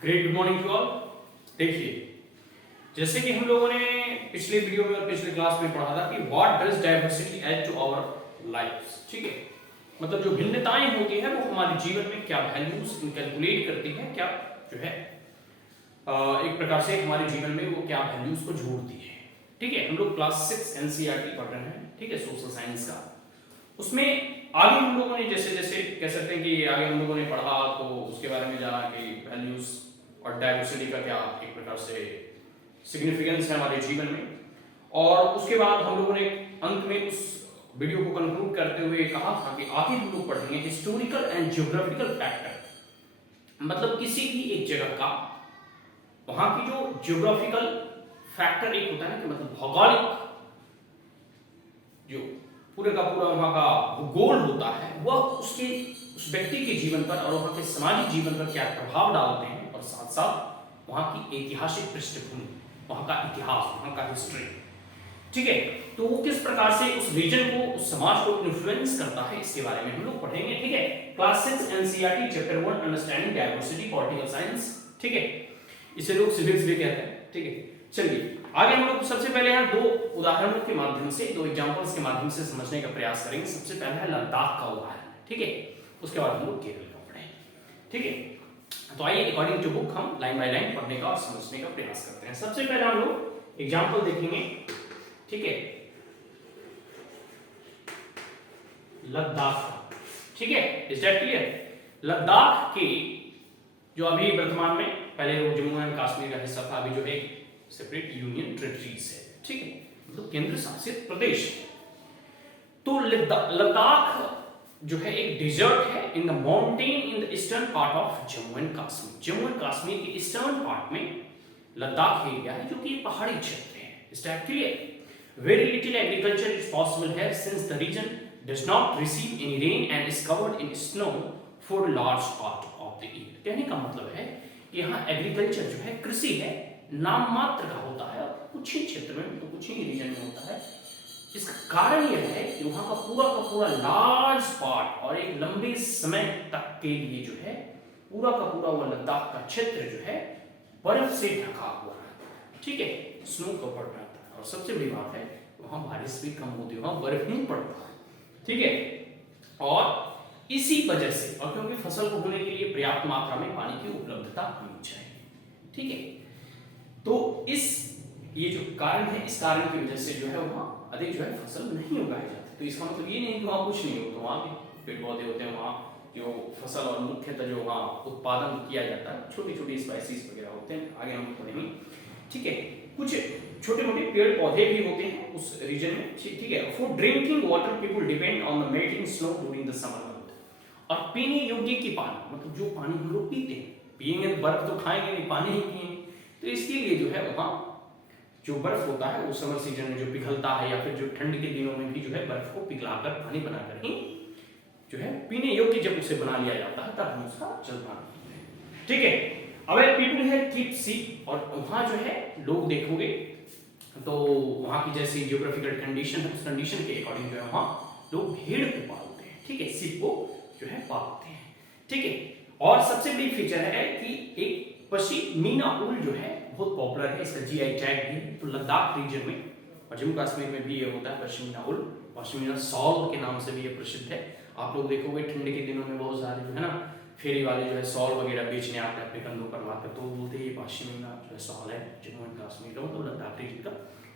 Great good morning to all. देखिए, जैसे कि हम लोगों ने पिछले वीडियो में और पिछले क्लास में पढ़ा था कि what does diversity add to our lifes. ठीक है, मतलब जो भिन्नताएं होती हैं वो हमारे जीवन में क्या वैल्यूज इनकैलकुलेट करती हैं, क्या जो है एक प्रकार से हमारे जीवन में वो क्या वैल्यूज को जोड़ती है। ठीक है, हम लोग क्लास 6 एनसीईआरटी पढ़ रहे हैं। ठीक है, सोशल साइंस का। उसमें आगे हम लोगों ने जैसे जैसे कह सकते हैं कि आगे हम लोगों ने पढ़ा तो उसके बारे में जाना कि वैल्यूज और डाइवर्सिटी का क्या एक प्रकार से सिग्निफिकेंस है हमारे जीवन में। और उसके बाद हम लोगों ने अंत में उस वीडियो को कंक्लूड करते हुए कहा था कि आगे हम लोग पढ़ेंगे हिस्टोरिकल एंड जियोग्राफिकल फैक्टर, मतलब किसी भी एक जगह का वहां की जो जियोग्राफिकल फैक्टर एक होता है कि मतलब भौगोलिक जो पूरे का पूरा वहां का भूगोल होता है वह उसके उस व्यक्ति के जीवन पर और वहां के सामाजिक जीवन पर क्या प्रभाव डालते हैं, और साथ साथ वहां की ऐतिहासिक पृष्ठभूमि, वहां का इतिहास, वहां का हिस्ट्री। ठीक है, तो वो किस प्रकार से उस रीजन को, उस समाज को इन्फ्लुएंस करता है, इसके बारे में हम लोग पढ़ेंगे। ठीक है, class 6 NCERT chapter 1 understanding diversity political science. ठीक है, इसे लोग सिविक्स भी कहते हैं। ठीक है, चलिए आगे हम लोग सबसे पहले यहाँ दो उदाहरणों के माध्यम से, दो एग्जांपल्स के माध्यम से समझने का प्रयास करेंगे। सबसे पहला है लद्दाख का उदाहरण। ठीक है, उसके बाद हम लोग केरल का पढ़ेंगे। ठीक है, तो आइए अकॉर्डिंग टू बुक हम लाइन बाय लाइन पढ़ने का और समझने का प्रयास करते हैं। सबसे पहले हम लोग एग्जांपल देखेंगे। ठीक है, लद्दाख। ठीक है, इज दैट क्लियर? लद्दाख के जो अभी वर्तमान में, पहले वो जम्मू एंड कश्मीर का हिस्सा था, अभी जो है सेपरेट यूनियन टेरिटरीज है। ठीक है, मतलब केंद्र शासित प्रदेश है। तो लद्दाख जो है एक डिजर्ट है in the mountain in the eastern part of Jammu and Kashmir. Jammu and Kashmir के ईस्टर्न पार्ट में लद्दाख एरिया है, जो कि पहाड़ी क्षेत्र है। Is that clear? Very little agriculture is possible here since the region does not receive any rain and is covered in snow for a large part of the year. कहने का मतलब है कि यहाँ एग्रीकल्चर जो है, कृषि है, नाम मात्र का होता है, कुछ ही क्षेत्र में, तो कुछ ही रीजन में होता है। इसका कारण यह है कि वहाँ का पूरा लार्ज पार्ट और एक लंबे समय तक के लिए जो है पूरा का पूरा वह लद्दाख का क्षेत्र जो है बर्फ से ढका हुआ रहता है। ठीक है, स्नो कवर्ड रहता है। और सबसे बड़ी बात है वहां बारिश भी कम होती है, वहां बर्फ नहीं पड़ता है। ठीक है, और इसी वजह से, और क्योंकि फसल को होने के लिए पर्याप्त मात्रा में पानी की उपलब्धता होनी चाहिए। ठीक है, तो ये जो कारण है, इस कारण की वजह से जो है वहां अधिक जो है फसल नहीं उगाई जाती। तो इसका मतलब ये नहीं कि वहां कुछ नहीं होता, वहां भी पेड़ पौधे होते हैं, वहां जो फसल और मुख्यतः जो वहां उत्पादन किया जाता है, छोटी छोटी स्पाइसेस वगैरह होते हैं, आगे हम पढ़ेंगे। ठीक है, कुछ छोटे मोटे पेड़ पौधे भी होते हैं उस रीजन में। ठीक है, for drinking water people depend on the melting snow during the summer month. और पीने योग्य की पानी, मतलब जो पानी हम लोग पीते हैं, पिएंगे तो बर्फ तो खाएंगे नहीं, पानी ही पिएंगे, तो इसके लिए जो है वहां जो बर्फ होता है वो समर सीजन में जो पिघलता है, या फिर जो ठंड के दिनों में भी जो है बर्फ को पिघलाकर पानी बनाकर ही जो है पीने योग्य जब उसे बना लिया जाता है तब हम उसका जलपान करते हैं। ठीक है, अब पीपल है कीप सी, और वहां जो है लोग देखोगे तो वहां की जैसी जियोग्राफिकल कंडीशन है, उस कंडीशन के अकॉर्डिंग जो है वहां लोग भेड़ को पालते हैं। ठीक है, सिप को जो है पालते हैं। ठीक है, और सबसे बड़ी फीचर है कि एक पश्मीना ऊल जो है बहुत पॉपुलर है, इसका जीआई टैग भी है। तो लद्दाख रीजन में और जम्मू कश्मीर में भी ये होता है पश्मीना ऊल, पश्मीना सॉल के नाम से भी ये प्रसिद्ध है। आप लोग देखोगे ठंड के दिनों में बहुत सारे जो है ना फेरी वाले जो है सॉल वगैरह बेचने आते हैं अपने कंधों पर मारकर, तो बोलते हैं ये पश्मीना जो है सॉल है जम्मू एंड कश्मीर का, तो लद्दाख रीजन का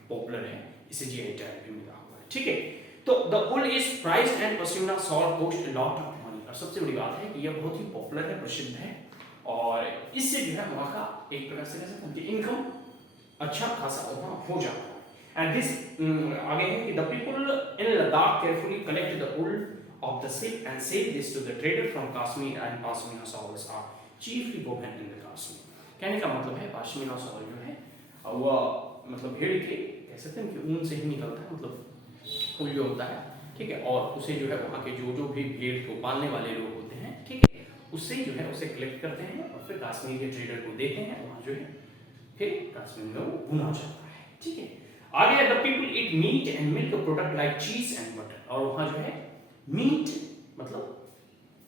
पॉपुलर है, इसे जीआई टैग भी मिला हुआ है। ठीक है, तो the wool is priced and pashmina shawl cost a lot of money. और सबसे बड़ी बात है कि यह बहुत ही पॉपुलर है, प्रसिद्ध है, और इससे जो है वहां का एक प्रकार से कह सकते हैं इनकम अच्छा खासा वहां हो जाता है। एंड दिस आगे है कि the people in Ladakh carefully collect the wool of the sheep and sell this to the trader from Kashmir, and pashmina shawls are chiefly woven in the Kashmir। कहने का मतलब है पश्मीना शॉल जो है वह मतलब भेड़ के कह सकते हैं कि ऊन से ही निकलता है, मतलब ऊन जो होता है। ठीक है, और उसे जो है वहाँ के जो भी भेड़ को पालने वाले लोग होते हैं, ठीक है, उससे जो है उसे कलेक्ट करते हैं और फिर कश्मीर के ट्रेडर को देते हैं, वहाँ जो है फिर कश्मीर में वो बुना जाता है। ठीक है, आगे the people eat meat and milk product like चीज एंड बटर। और वहाँ जो है मीट मतलब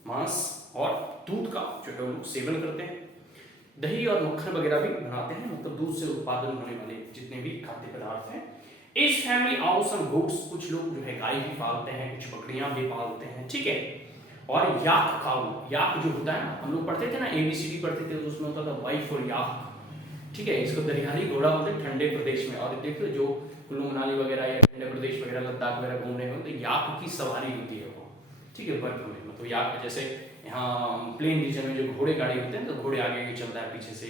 मांस और दूध का जो है लोग सेवन करते हैं। दही और मक्खन वगैरह भी बनाते हैं, मतलब दूध से उत्पादन होने वाले जितने भी खाद्य पदार्थ हैं। इस फैमिली आउस सम गोट्स, कुछ लोग जो है गाय भी पालते हैं, कुछ बकरियां भी पालते हैं, ठीक है। और याक काऊ, याक जो होता है ना, हम लोग पढ़ते थे ना ABCD पढ़ते थे, तो उसमें होता था वाइफ और याक, ठीक है। इसको दरियाई घोड़ा बोलते हैं ठंडे प्रदेश में। और देखो जो कुल्लू मनाली वगैरह या ठंडे प्रदेश वगैरह लद्दाख वगैरह घूमने में, तो याक की सवारी होती है वो, ठीक है, बर्फ में। मतलब याक जैसे यहाँ प्लेन रीजन में जो घोड़े गाड़ी होते हैं, तो घोड़े आगे चलता है, पीछे से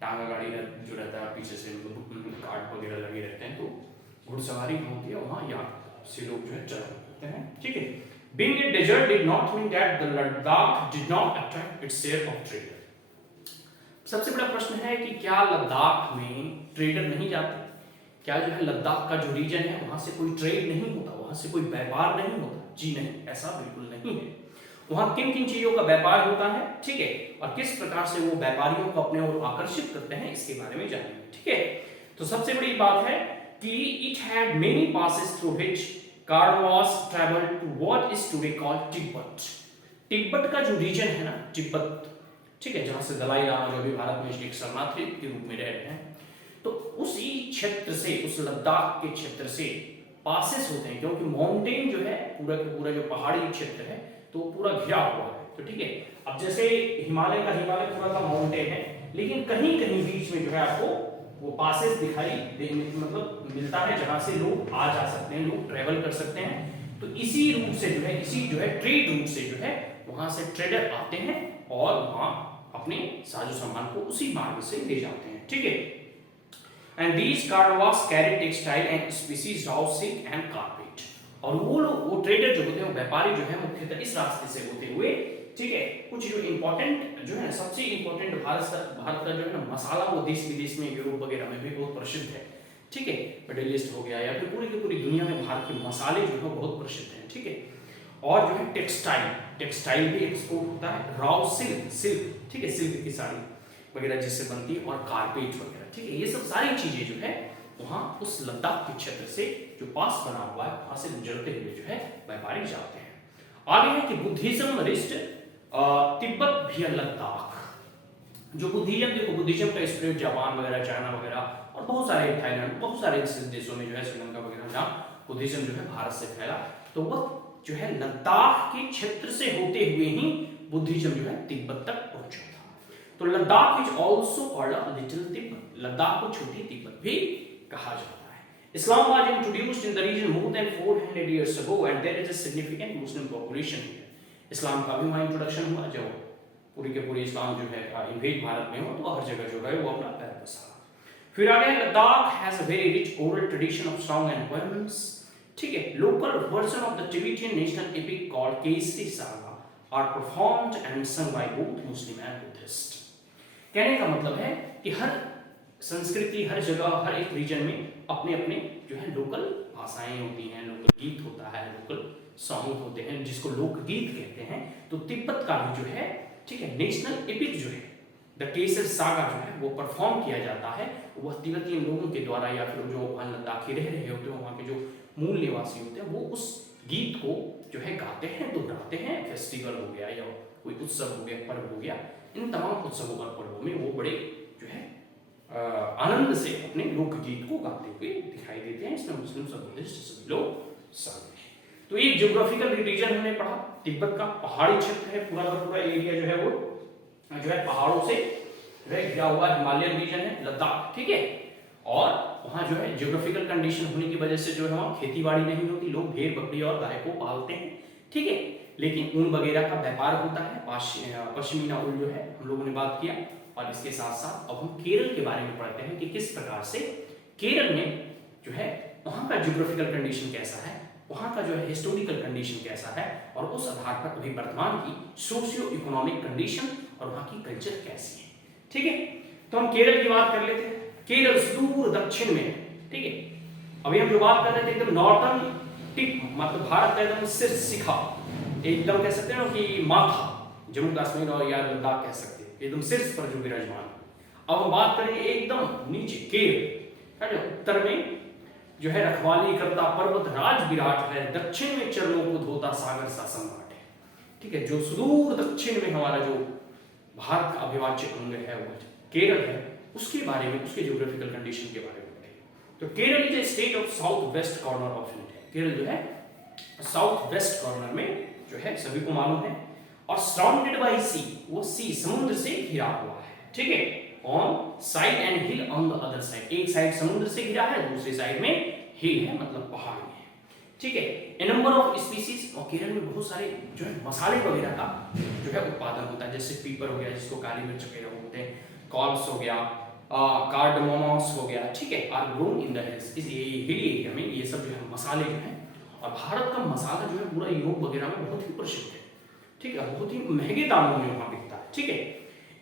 टांगा गाड़ी जो रहता है पीछे से, मतलब कार्ड वगैरह लगे रहते हैं, तो घुड़सवारी होती है वहाँ, याक से लोग जो है चलन करते हैं, ठीक है। Being a desert did not mean that the Ladakh did not attract its share of trader. सबसे बड़ा प्रश्न है कि क्या लद्दाख में ट्रेडर नहीं जाते? क्या जो है लद्दाख का जो रीजन है वहां से कोई ट्रेड नहीं होता, वहां से कोई व्यापार नहीं होता? जी नहीं, ऐसा बिल्कुल नहीं है। वहां किन किन चीजों का व्यापार होता है, ठीक है, और किस प्रकार से वो व्यापारियों को अपने ओर आकर्षित करते हैं, इसके बारे में जानेंगे, ठीक है। तो सबसे बड़ी बात है कि it had many passes through which caravans travelled to what is today called Tibet. Tibet का जो रीजन है ना, तिब्बत, ठीक है, जहां से दलाई लामा जो अभी भारत में एक शरणार्थी के रूप में रह रहे हैं, तो उसी क्षेत्र से, उस लद्दाख के क्षेत्र से पासेस होते हैं, क्योंकि माउंटेन जो है पूरा का पूरा जो पहाड़ी क्षेत्र है तो पूरा घिरा हुआ है, तो ठीक है। अब जैसे हिमालय पूरा का माउंटेन है, लेकिन कहीं कहीं बीच में जो है आपको वो पासेस दिखाई देने मतलब मिलता है, जहां से लोग आ जा सकते हैं, लोग ट्रेवल कर सकते हैं। तो इसी रूट से जो है, इसी जो है ट्रेड रूट से जो है वहां से ट्रेडर आते हैं और वहां अपने साजो सामान को उसी मार्ग से ले जाते हैं, ठीक है। And these caravans carry textile and species raw silk and carpet. और वो ट्रेडर जो होते हैं, व्यापारी जो है, मुख्यतः इस रास्ते से होते हुए, ठीक है, कुछ जो इंपॉर्टेंट जो है, सबसे इंपॉर्टेंट भारत का जो है ना मसाला, वो देश विदेश में, यूरोप वगैरह में भी बहुत प्रसिद्ध है, ठीक है। मिडिल ईस्ट हो गया या फिर पूरी की पूरी दुनिया में भारत के मसाले जो है बहुत प्रसिद्ध हैं, ठीक है। और जो है टेक्सटाइल भी एक्सपोर्ट होता है, राव सिल्क, ठीक है, सिल्क की साड़ी वगैरह जिससे बनती है, और कारपेट वगैरह, ठीक है। ये सब सारी चीजें जो है वहां उस लद्दाख के क्षेत्र से जो पास बना हुआ है वहां से गुजरते हुए जो है व्यापारी जाते हैं। आगे है कि बुद्धिज्म रिस्ट तिब्बत भी लद्दाख। जो बुद्धिज्म, देखो बुद्धिज्म का स्प्रेड जापान वगैरह, चाइना वगैरह और बहुत सारे थाईलैंड, बहुत सारे देशों में जो है, श्रीलंका वगैरह, जहाँ बुद्धिज्म जो है भारत से फैला, तो वह जो है लद्दाख के क्षेत्र से होते हुए ही बुद्धिज्म जो है तिब्बत तक पहुंचा था। तो Ladakh is also called a little Tibet, Ladakh को छोटी तिब्बत भी कहा जाता है। Islam was introduced in the region more than 400 years ago and there is a significant Muslim population here. इस्लाम का भी वहाँ इंट्रोडक्शन हुआ जब पूरी के पूरी इस्लाम जो है इन्वेड भारत में हो, तो हर जगह जो है वो अपना पैर पसारा। फिर आगे Ladakh has a very rich oral tradition of song and poems, ठीक है। Local version of the Tibetan national epic called Kesari saga are performed and सung by both Muslim and Buddhist. कहने का मतलब है कि हर संस्कृति, हर जगह, हर एक रीजन में अपने अपने जो है लोकल भाषाएं होती हैं, लोकल गीत होता है, लोकल सॉन्ग होते हैं जिसको लोकगीत कहते हैं। तो तिब्बत का भी जो है, ठीक है, नेशनल एपिक जो है द केसर सागा जो है वो परफॉर्म किया जाता है, वह तिब्बतियन लोगों के द्वारा, या फिर जो वहाँ लद्दाखी रह रहे होते हैं, वहाँ के जो मूल निवासी होते हैं, वो उस गीत को जो है गाते हैं, तो गाते हैं। फेस्टिवल हो गया या कोई उत्सव हो गया, पर्व हो गया, इन तमाम उत्सवों और पर्वों में वो बड़े जो है आनंद से अपने लोकगीत को गाते हुए दिखाई देते हैं। इसमें मुस्लिम, बुद्धिस्ट सभी लोग शामिल हैं। तो एक ज्योग्राफिकल रीजन हमने पढ़ा, तिब्बत का पहाड़ी क्षेत्र है, पूरा का पूरा एरिया जो है वो जो है पहाड़ों से घिरा हुआ हिमालयन रीजन है लद्दाख, ठीक है। और वहाँ जो है ज्योग्राफिकल कंडीशन होने की वजह से जो है वहाँ खेती बाड़ी नहीं होती, लोग भेड़ बकरी और गाय को पालते हैं, ठीक है। लेकिन ऊन वगैरह का व्यापार होता है, पश्मीना ऊन जो है हम लोगों ने बात किया। और इसके साथ साथ अब हम केरल के बारे में पढ़ते हैं कि किस प्रकार से केरल में जो है वहाँ का ज्योग्राफिकल कंडीशन कैसा है, वहाँ का जो है हिस्टोरिकल कंडीशन कैसा है, और उस आधार पर अभी वर्तमान की सोशियो इकोनॉमिक कंडीशन और वहाँ की कल्चर कैसी है, ठीक है। तो हम केरल की बात कर लेते हैं। केरल सुदूर दक्षिण में है, ठीक है। अभी हम जो बात कर रहे थे एकदम नॉर्थन टिप, मतलब भारत का एकदम शीर्ष शिखा, एकदम कह सकते हैं कि माथा, जम्मू कश्मीर और या लद्दाख कह सकते हैं, एकदम शीर्ष पर जो विराजमान। अब हम बात करेंगे एकदम नीचे केरल, जो उत्तर में जो है रखवाली करता पर्वत राज विराट है, दक्षिण में चरणों को धोता सागर सा सम्राट है, ठीक है। जो सुदूर दक्षिण में हमारा जो भारत का अविभाज्य अंग है वो केरल है उसके बारे में, उसके ज्योग्राफिकल कंडीशन के बारे में बताइए। तो Kerala is a state of south west corner of India. Kerala जो है साउथ वेस्ट कॉर्नर में जो है सभी को मालूम है, और सराउंडेड बाय सी, वो सी समुद्र से घिरा हुआ है, ठीक है। On side and hill on the other side, एक साइड समुद्र से घिरा है, दूसरी साइड में हिल है, मतलब पहाड़ है, ठीक है। ए नंबर ऑफ स्पीसीज, और केरल में बहुत सारे जो है मसाले वगैरह का जो है उत्पादन होता है, जैसे पीपर हो गया जिसको काली मिर्च वगैरह बोलते हैं, कॉल्स हो गया, कार्डमोमस हो गया, ठीक है, are grown in the hills, इस हिली एरिया में ये सब जो है मसाले जो है। और भारत का मसाला जो है पूरा यूरोप वगैरह में बहुत ही प्रसिद्ध है, ठीक है, बहुत ही महंगे दामों में वहां बिकता है, ठीक है।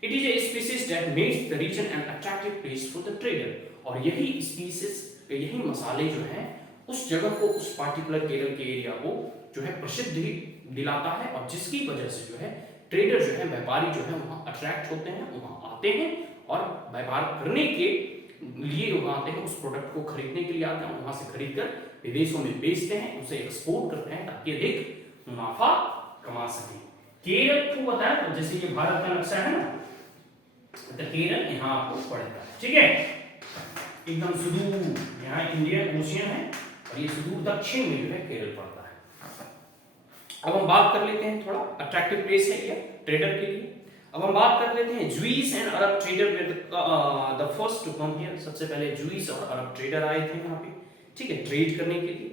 It is a species that makes the region an attractive place for the trader, और यही स्पीसीज, यही मसाले जो है उस जगह को, उस पार्टिकुलर केरल के एरिया को जो है प्रसिद्धि दिलाता है, और जिसकी वजह से जो है ट्रेडर जो है, व्यापारी जो है वहां अट्रैक्ट होते हैं, वहां आते हैं और व्यापार करने के लिए वहां आते हैं, उस प्रोडक्ट को खरीदने के लिए आते हैं, वहां से खरीदकर विदेशों में बेचते हैं, उसे एक्सपोर्ट करते हैं ताकि अधिक मुनाफा कमा सकें। केरल को बताया, तो जैसे ये भारत का नक्शा है ना, तो केरल यहाँ आपको पड़ता है, ठीक है, एकदम सुदूर, यहाँ इंडियन ओशियन है और ये सुदूर दक्षिण में जो है केरल पड़ता है। अब हम बात कर लेते हैं, थोड़ा अट्रैक्टिव प्लेस है ये ट्रेडर के लिए। अब हम बात कर लेते हैं Jewish and Arab trader were the first to come here, सबसे पहले ज्यूइश और अरब ट्रेडर आए थे यहाँ पे, ठीक है, ट्रेड करने के लिए।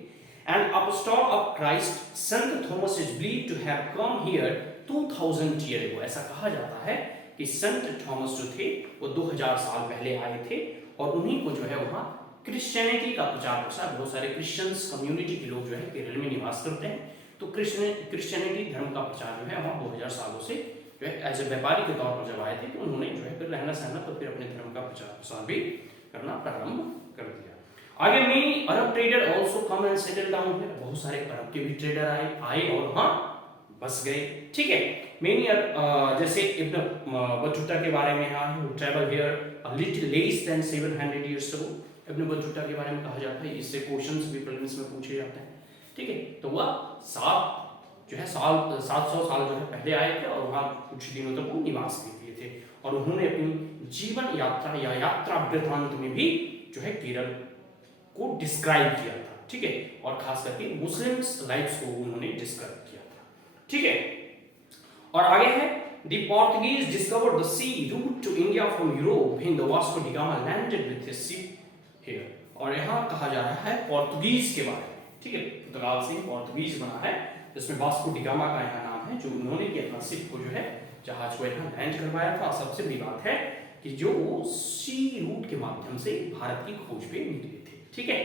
And apostle of Christ saint Thomas is believed to have come here 2000 year ago, ऐसा कहा जाता है कि संत थॉमस जो थे वो 2000 साल पहले आए थे, और उन्हीं को जो है वहाँ क्रिश्चियनिटी का प्रचार प्रसार, बहुत सारे क्रिश्चियंस कम्युनिटी के लोग जो है केरल में निवास करते हैं, तो क्रिश्चियनिटी धर्म का प्रचार जो है वहाँ 2000 सालों से जो है एज ए व्यापारी के तौर पर जब आए थे, तो उन्होंने जो है फिर रहना सहना, तो फिर अपने धर्म का प्रचार प्रसार भी करना प्रारंभ कर दिया। आगे many Arab trader also come and settle down here, बहुत सारे अरब के भी ट्रेडर आए और वहाँ बस गए, ठीक है। मेनी जैसे इब्न बतूता के बारे में यहाँ है, travel here a little less than 700 years ago, Ibn Battuta के बारे में कहा जाता है, इससे क्वेश्चंस भी प्रीलिम्स में पूछे जाते हैं, ठीक है। तो वह 700 साल जो है पहले आए थे, और वहाँ कुछ दिनों तक वो निवास भी किए थे, और उन्होंने अपनी जीवन यात्रा या यात्रा वृत्तांत में भी जो है केरल को डिस्क्राइब किया था, ठीक है, और खास करके मुस्लिम्स लाइफ्स को उन्होंने डिस्क्राइब किया था, ठीक है। और आगे है the Portuguese discovered the sea route to India from Europe when the Vasco da Gama landed with his ship here, और यहाँ कहा जा रहा है पोर्टुगीज के बारे में, ठीक है, पुर्तगाल से पोर्टुगीज बना है, जिसमें वास्को डी गामा का यहाँ नाम है, जो उन्होंने कि अपना शिप को जो है जहाज को यहाँ लैंड करवाया था। सबसे बड़ी बात है कि जो वो सी रूट के माध्यम से भारत की खोज पे निकले थे, ठीक है।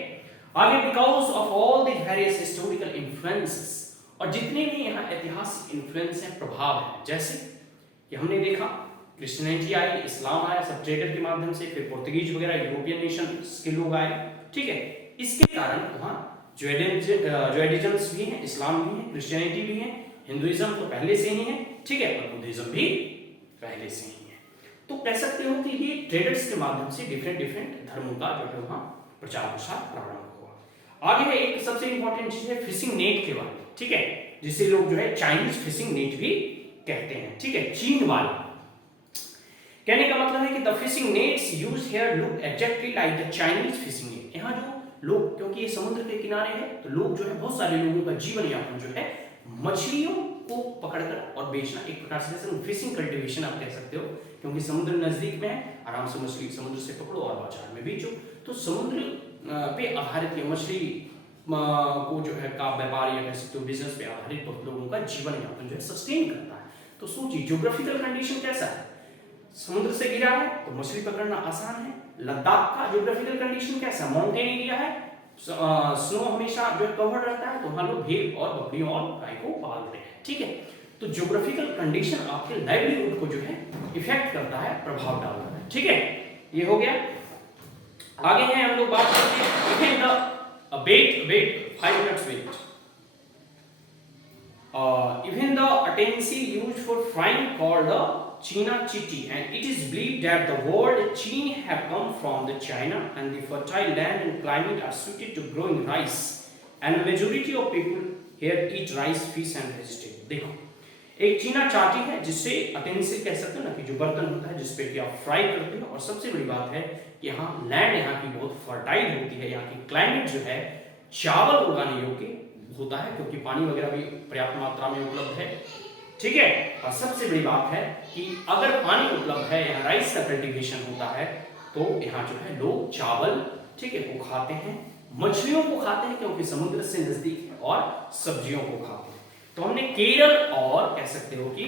आगे because of all the various historical influences, और जितने भी यहाँ ऐतिहासिक इन्फ्लुएंस हैं, प्रभाव है, जैसे कि हमने देखा क्रिश्चियनिटी आई, इस्लाम आया, सब ट्रेडर के माध्यम से, फिर पोर्तुगीज वगैरह यूरोपियन नेशन के लोग आए, ठीक है। इसके कारण वहाँ ज्वेडिजम्स भी हैं, इस्लाम भी है, क्रिश्चियनिटी भी है, हिंदुइज्म तो पहले से ही है, ठीक है, और बुद्धिज्म भी पहले से ही है। तो कह सकते हो कि ये ट्रेडर्स के माध्यम से डिफरेंट धर्मों का जो है वहाँ प्रचार प्रसार प्रारंभ हुआ। आगे है एक सबसे इंपॉर्टेंट चीज है फिशिंग नेट के बारे में, ठीक है, जिसे लोग जो है चाइनीज फिशिंग नेट भी कहते हैं, ठीक है, चीन वाला। कहने का मतलब है कि the fishing nets used here look exactly like the Chinese fishing net. यहाँ जो लोग, क्योंकि ये समुद्र के किनारे है, तो लोग जो है बहुत सारे लोगों का जीवन यापन जो है मछलियों को पकड़कर और बेचना, एक प्रकार से जैसे फिशिंग कल्टीवेशन आप कह सकते हो, क्योंकि समुद्र नजदीक में है, आराम से मछली समुद्र से पकड़ो और बाजार में बेचो। तो समुद्र पे आधारित ये मछली को जो है का व्यापार या कह सकते हो बिजनेस पे आधारित बहुत लोगों का जीवन यापन जो है सस्टेन करता है। तो सोचिए ज्योग्राफिकल कंडीशन कैसा है, समुद्र से घिरा है तो मछली पकड़ना आसान है। लद्दाख का ज्योग्राफिकल कंडीशन कैसा है, माउंटेन एरिया है, स्नो हमेशा जो कवर्ड रहता है, तो वहां लोग भेड़ और बकरियों और गाय को पालते हैं, ठीक है। तो ज्योग्राफिकल कंडीशन आपके लाइवलीहुड को जो है इफेक्ट करता है, प्रभाव डालता है, ठीक है। ये हो गया। आगे है हम लोग बात करते हैं wait 5 minutes wait. Even the utensil used for frying called the China chitti, and it is believed that the word Chin have come from the China, and the fertile land and climate are suited to growing rice, and a majority of people here eat rice, fish and vegetable. देखो एक चीना चाटी है जिससे अटेंसिल कह सकते हो ना कि जो बर्तन होता है जिसपे कि आप फ्राई करते हो। और सबसे बड़ी बात है कि यहाँ लैंड यहाँ की बहुत फर्टाइल होती है, यहाँ की क्लाइमेट जो है चावल उगाने योग्य होता है क्योंकि पानी वगैरह भी पर्याप्त मात्रा में उपलब्ध है। ठीक है, और सबसे बड़ी बात है कि अगर पानी उपलब्ध है, यहाँ राइस का कल्टीवेशन होता है, तो यहाँ जो है लोग चावल ठीक है को खाते हैं, मछलियों को खाते हैं क्योंकि समुद्र से नजदीक है, और सब्जियों को खाते हैं। तो हमने केरल और कह सकते हो कि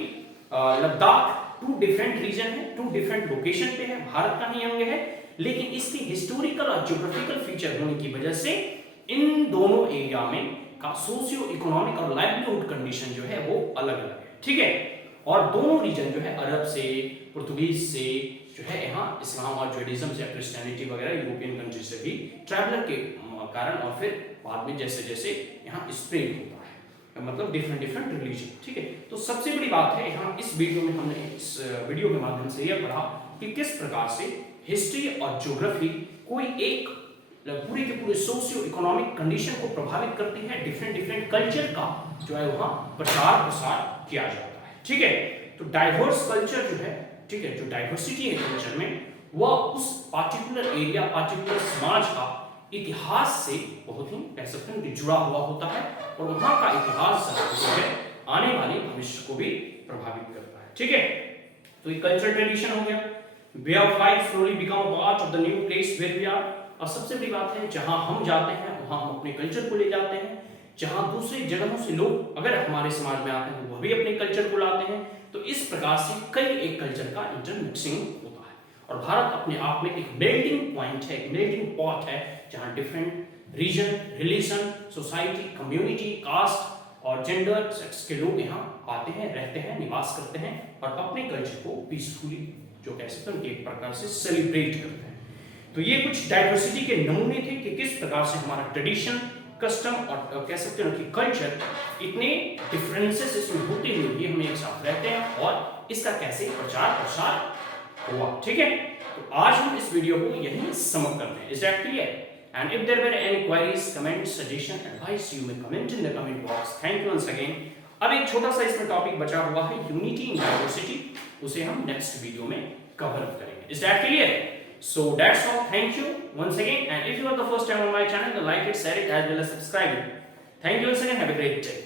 लद्दाख टू डिफरेंट रीजन है, टू डिफरेंट लोकेशन पे है, भारत का ही अंग है, लेकिन इसकी हिस्टोरिकल और ज्योग्राफिकल फीचर होने की वजह से इन दोनों एरिया में का सोशियो इकोनॉमिक और लाइवलीहुड कंडीशन जो है वो अलग अलग है। ठीक है, और दोनों रीजन जो है अरब से, पुर्तगीज से जो है यहाँ इस्लाम और जुडाइज्म से, क्रिश्चियनिटी वगैरह यूरोपियन कंट्री से भी ट्रैवलर के कारण और फिर बाद में जैसे जैसे यहाँ स्प्रेड होता है, मतलब डिफरेंट डिफरेंट रिलीजन। ठीक है, तो सबसे बड़ी बात है यहाँ इस वीडियो में हमने इस वीडियो के माध्यम से यह पढ़ा कि किस प्रकार से हिस्ट्री और ज्योग्राफी कोई एक पूरे के पूरे सोशियो इकोनॉमिक कंडीशन को प्रभावित करती है, डिफरेंट डिफरेंट कल्चर का जो है वहाँ प्रचार प्रसार किया जाता है। ठीक है, तो डाइवर्स कल्चर जो है, ठीक है, जो डाइवर्सिटी है कल्चर में, वह उस पार्टिकुलर एरिया, पार्टिकुलर समाज का इतिहास से बहुत ही कह सकते हैं कि जुड़ा हुआ होता है, और वहां का इतिहास जो है आने वाले भविष्य को भी प्रभावित करता है। ठीक है, तो ये कल्चरल ट्रेडिशन हो गया। Way of life slowly become a part of the new place where we are. और सबसे बड़ी बात है जहां हम जाते हैं वहां हम अपने कल्चर को ले जाते हैं, जहां दूसरे जगहों से लोग अगर हमारे समाज में आते हैं वह भी अपने कल्चर को लाते हैं। तो इस प्रकार से कई एक कल्चर का इंटरमिक्सिंग होता है, और भारत अपने आप में एक मेल्टिंग पॉइंट है, एक मेल्टिंग पॉट है, जहां different region, religion, society, community, caste और जेंडर, सेक्स के लोग यहाँ आते हैं, रहते हैं, निवास करते हैं और अपने कल्चर को पीसफुली जो कह सकते हैं एक प्रकार से सेलिब्रेट करते हैं। तो ये कुछ डाइवर्सिटी के नमूने थे कि किस प्रकार से हमारा ट्रेडिशन, कस्टम और कह सकते हैं कि कल्चर इतने डिफरेंसेस इसमें होते हुए भी हम एक साथ रहते हैं और इसका कैसे प्रचार प्रसार हुआ। ठीक है, तो आज हम इस वीडियो को यहीं समाप्त करते हैं। Is that clear? And if there were any queries, comments, suggestion, advice, you may comment in the comment box. Thank you once again. अब एक छोटा सा इसमें टॉपिक बचा हुआ है यूनिटी इन डाइवर्सिटी, उसे हम नेक्स्ट वीडियो में कवर करेंगे। Is that clear? So that's all. Thank you once again. And if you are the first time on my channel, then like it, share it, as well as subscribe it. Thank you once again. Have a great day.